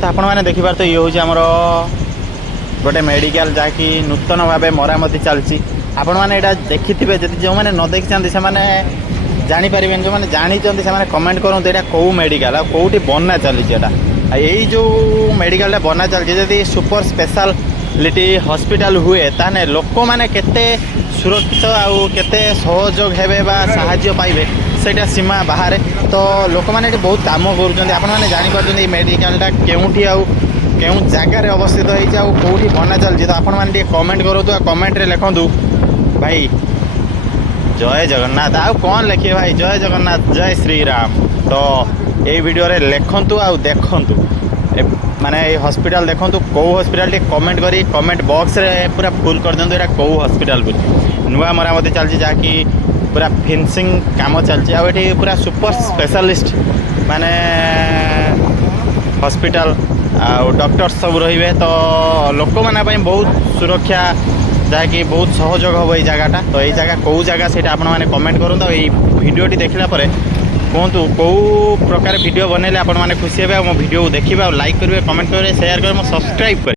तो आपण मैंने देखिपार तो ये हूँ आमर गोटे मेडिकल जहाँकि नूतन भाव मरामती चलती आपण मैंने यहाँ देखि थे जो मैंने न देखी से जापर जो मैंने जानी से कमेंट करूँ यहाँ कौ मेडिकल कौटी बना चली यही जो मेडिकल बना चलती जदि सुपर स्पेशलिटी हॉस्पिटल हुए ताने लोक मैंने केते सुरक्षित आउ केते सहयोग हेबे बा साहाय्य पाइबे सेटा सीमा बाहर तो लोक मैंने बहुत काम करुँच आपण मैंने जापर मेडिकलटा केउठी आउ केउं जगार अवस्थित होती कौटी बना चलती तो आपण मैंने कमेंट करूँ कमेंट रे लिखु भाई जय जगन्नाथ आउ कौन लिखे भाई जय जगन्नाथ जय श्री राम तो ये वीडियो रे लिखंतु आउ देखंतु माने हॉस्पिटल देखंतु कौ हॉस्पिटल टे कमेंट करी कमेंट बॉक्स रे पूरा फुल कर दिंतु एटा कौ हॉस्पिटल बोली नुआ मरामती चलती जहाँकि पूरा फिनिशिंग काम चलती आ एठी पूरा सुपर स्पेशलिस्ट माने हॉस्पिटल आ डॉक्टर सब रहिबे तो लोक माना पई बहुत सुरक्षा जहाँकि बहुत सहयोग हम ये जगहटा तो ये जगह कौ जगह से आप कमेंट करूँ तो ये भिडियोटी देखला पर कहतु कौ प्रकार वीडियो बनैले आपण मैंने खुशी हे मो भिडियो देखिए लाइक करेंगे कमेंट करेंगे शेयर करेंगे सब्सक्राइब करेंगे।